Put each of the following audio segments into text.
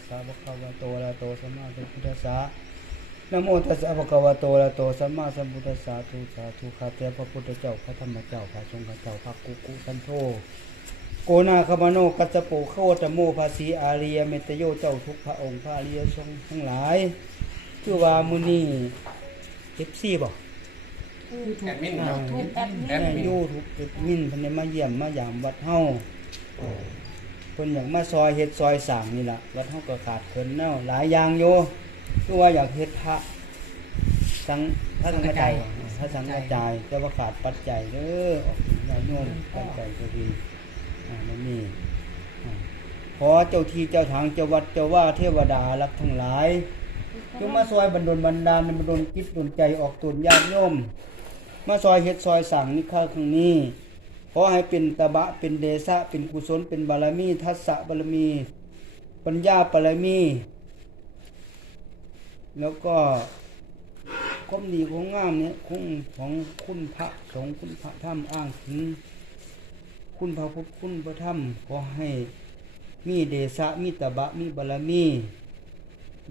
ตัสสะภะคะวะโตอะระหะโตสัมมาสัมพุทธัสสะนะโมตัสสะภะคะวะโตอะระหะโตสัมมาสัมพุทธัสสะทุสาธุข้าแต่พระพุทธเจ้าพระธรรมเจ้าพระสงฆ์เจ้าพระกุกุสันโธโกนาคามโนกัสสะโปโคตโมภาษีอาริยเมตโยเจ้าทุกพระองค์พระอริยสงทั้งหลายคือว่ามื้อนี้ FC บ่แอดมินอ่าครับถูกแอดมินแอดมินยูทูบเอ็ดมินพิ่นได้มาเยี่ยมมายามวัดเฮา พิ่นอยากมาซอยเฮ็ดซอยสร้างนี่ล่ะวัดเฮาก็ขาดเพิ่นแนวหลายอย่างอยู่คือว่าอยากเฮ็ดพระสังพระสังฆจายพระสังฆจายแต่ว่าขาดปัจจัยเด้อออกญาติโยมปัจจัยก็ดีอ่ามันนี่อ่าขอเจ้าที่เจ้าทางเจ้าวัดเจ้าว่าเทวดารักทั้งหลายจงมาซอยบรรดลบรรดาลบรรดลจิตดลใจออกตุนญาติโยมมาซอยเฮ็ดซอยสั่งนี่ข้าครั้งนี้ ขอให้เป็นตบะเป็นเดชะเป็นกุศลเป็นบารมี ทัสสะบารมี ปัญญาบารมี แล้วก็ความดีของงามเนี่ยของของคุณพระสงฆ์คุณพระธรรมอ้างถึงคุณพระพุทธคุณพระธรรมขอให้มีเดชะมีตบะมีบารมี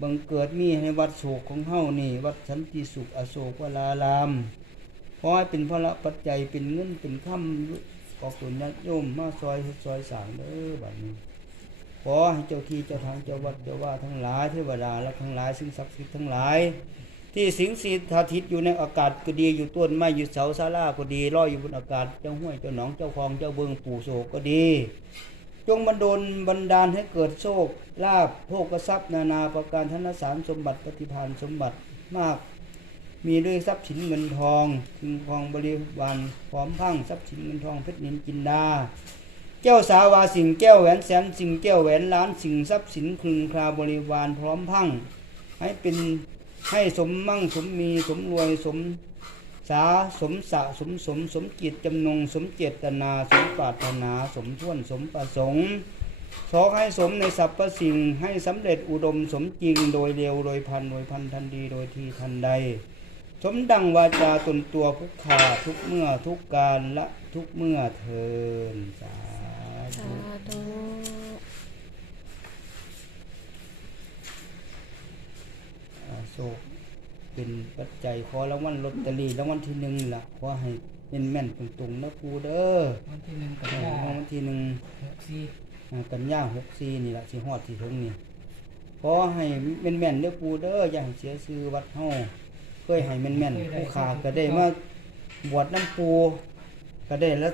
บังเกิดมีในวัดโศกของเฮานี่ วัดสันติสุขอโศกวราราม ขอให้เป็นพระปัจจัยเป็นเงินเป็นคำออกส่วนญาติโยมมาซอยซอยสางเด้อแบัดนี้ขอให้เจ้าที่เจ้าทางเจ้าวัดเจ้าว่าทั้งหลายเทวดาและทั้งหลายสิ่งศักดิ์สิทธิ์ทั้งหลาย ที่สิงสีทาทิตอยู่ในอากาศก็ดีอยู่ต้นไม้อยู่เสาศาลาก็ดีลอยอยู่บนอากาศเจ้าห้วยเจ้าหนองเจ้าคลองเจ้าเบิงปู่โศกก็ดี จงบันดลบันดาลให้เกิดโชคลาภโภคทรัพย์นานาประการธนสารสมบัติปฏิภาณสมบัติมาก มีด้วยทรัพย์สินเงินทองถึงทองบริวารพร้อมพังทรัพย์สินเงินทองเพชรนินจินดาแก้วสาวาสิ่งแก้วแหวนแสนสิ่งแก้วแหวนล้านสิ่งทรัพย์สินคลึงคลาบริวารพร้อมพังให้เป็นให้สมมั่งสมมีสมรวยสมสาสมสะสมสมสมจิตจำนงสมเจตนาสมปรารถนาสมท่วนสมประสงค์ขอให้สมในสรรพสิ่งให้สำเร็จอุดมสมจริงโดยเร็วโดยพันโดยพันทันดีโดยทีทันใด สมดังวาจาตนตัวพุกขาทุกเมื่อทุกการละทุกเมื่อเทินสาสาธุธุอ่าโศกเป็นปัจจัยขอรางวัลลอตเตอรี่รางวัลที่หนึ่งล่ะขอให้เป็นแม่นๆตรงๆนะกูเด้อวันที่หนึ่งกันเออยารางวัลที่หนึ่งหกสี่อ่ากันยาหกสี่นี่ล่ะสิฮอดที่ถึงนี่ขอให้เป็นแม่นๆเด้อกูเด้ออย่าให้เสียชื่อวัดเฮา เคยให้แม่นๆผู้ขาก็ได้มาบวชน้ำปูก็ได้แล้ว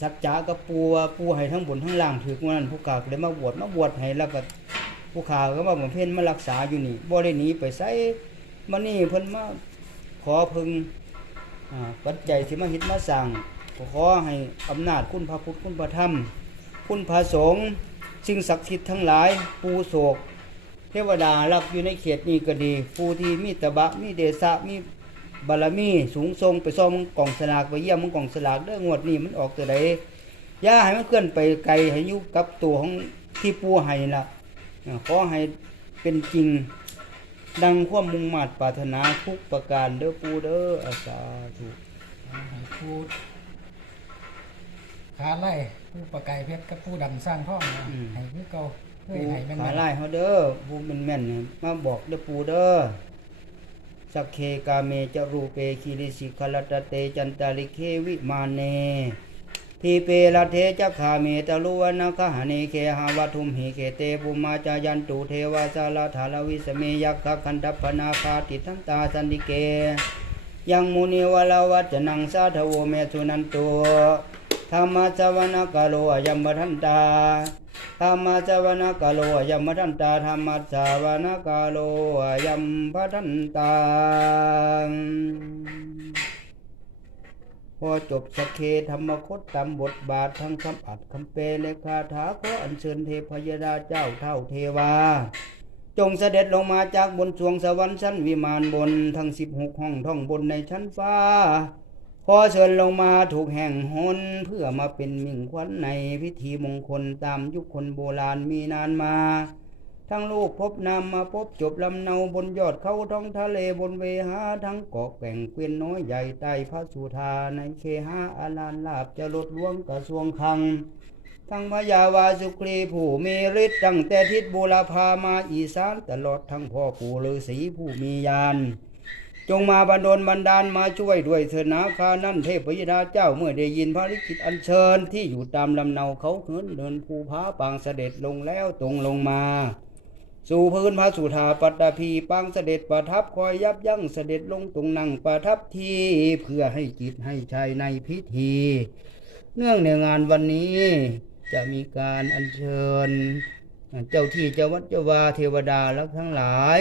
สัจจะกับปูว่าปูให้ทั้งบนทั้งล่างถือวันนั้นผู้ขาก็เลยมาบวชมาบวชให้แล้วก็ผู้ขาก็มาบำเพ็ญมารักษาอยู่นี่บ่ได้หนีไปไสมานี่เพิ่นมาขอพึงอ่าปัจจัยที่มาเฮ็ดมาสร้างขอให้อำนาจคุณพระพุทธคุณพระธรรม คุณพระสงฆ์สิ่งศักดิ์สิทธิ์ทั้งหลายปูโศก เทวดารักอยู่ในเขตนี้ก็ดี ผู้ที่มีตบะมีเดชะมีบารมีสูงทรงไปซ่อมกล่องสลากไปเยี่ยมมึงกล่องสลากเด้องวดนี้มันออกตัวใดอย่าให้มันเคลื่อนไปไกลให้อยู่กับตัวของที่ปูให้ล่ะอ่าขอให้เป็นจริงดังความมุ่งมา่ปรารถนาทุกประการเด้อปูเด้ออาสาธุให้ผู้ขาไล่ผู้ประกายเพชรกับผู้ดำสร้างท่องนะให้คือเก่าเคย ปูให้แม่นขาๆไล่เฮาเด้อผู้เป็นแม่นๆเนี่ยมาบอกเด้อปูเด้อสักเคกาเมจรูเปคิริสิขลตเตจันตาลิเควิมาเนทีเปละเทจักขาเมตลุวนาคหเนเคหาวัทุมหิเคเตปุมาจายันตุเทวาสาลาธาลวิสเมยักขคันดัปปนาคาติทันตาสันติเก ยังมุนีวลาวัจนังสาทโวเมสุนันตุ ธรรมะสวนกาโลอยัมมทันตาธรรมะสวนกาโลอยัมมทันตาธรรมะสวนกาโลอยัมมทันตาพอจบสกเคธรรมคตตามบทบาททั้งคำอัดคำเปลและคาถาขออัญเชิญเทพยดาเจ้าเท่าเทวา จงเสด็จลงมาจากบนสวงสวรรค์ชั้นวิมานบน ทั้งสิบหกห้องท่องบนในชั้นฟ้า ขอเชิญลงมาถูกแห่งหนเพื่อมาเป็นมิ่งขวัญในพิธีมงคลตามยุคคนโบราณมีนานมา ทั้งลูกพบนามาพบจบลำเนาบนยอดเขาท้องทะเลบนเวหาทั้งเกาะแก่งเกวียนน้อยใหญ่ใต้พระสุธาในเคหาอาลานลาบจะลดลวงกระทรวงคัง ทั้งพญาวาสุครีผู้มีฤทธิ์ตั้งแต่ทิศบุรพามาอีสานตลอดทั้งพ่อปู่ฤาษีผู้มีญาณ จงมาบันดลบันดาลมาช่วยด้วยเถิดนาคานั่นเทพยดาเจ้าเมื่อได้ยินภารกิจอันเชิญที่อยู่ตามลำเนาเขาเหินเดินภูผาปางเสด็จลงแล้วตรงลงมา สู่พื้นพระสุธาปัตตภีปางเสด็จประทับคอยยับยั้งเสด็จลงตรงนั่งประทับที่เพื่อให้จิตให้ใจในพิธี เนื่องในงานวันนี้จะมีการอัญเชิญ เจ้าที่เจ้าวัดเจ้าวาเทวดาและทั้งหลาย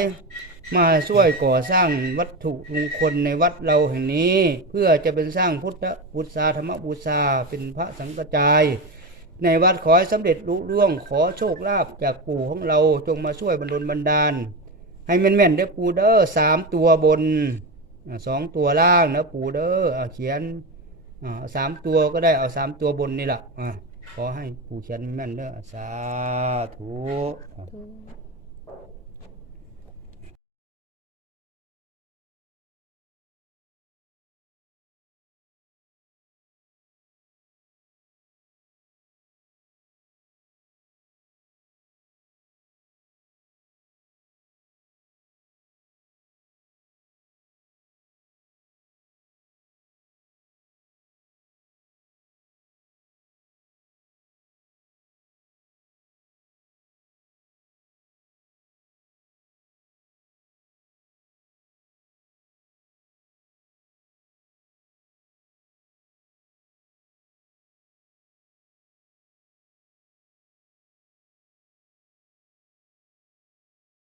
มาช่วยก่อสร้างวัตถุมงคลในวัดเราแห่งนี้ เพื่อจะเป็นสร้างพุทธบูชาธรรมบูชาเป็นพระสังฆจาย ในวัดขอให้สำเร็จลุล่วงขอโชคลาภจากปู่ของเราจงมาช่วยบรรดลบันดาล ให้แม่นๆเด้อปู่เด้อสามตัวบนสองตัวล่างนะปู่เด้อเขียนสามตัวก็ได้เอาสามตัวบนนี่แหละ ขอให้ปู่เขียนแม่นเด้อสาธุ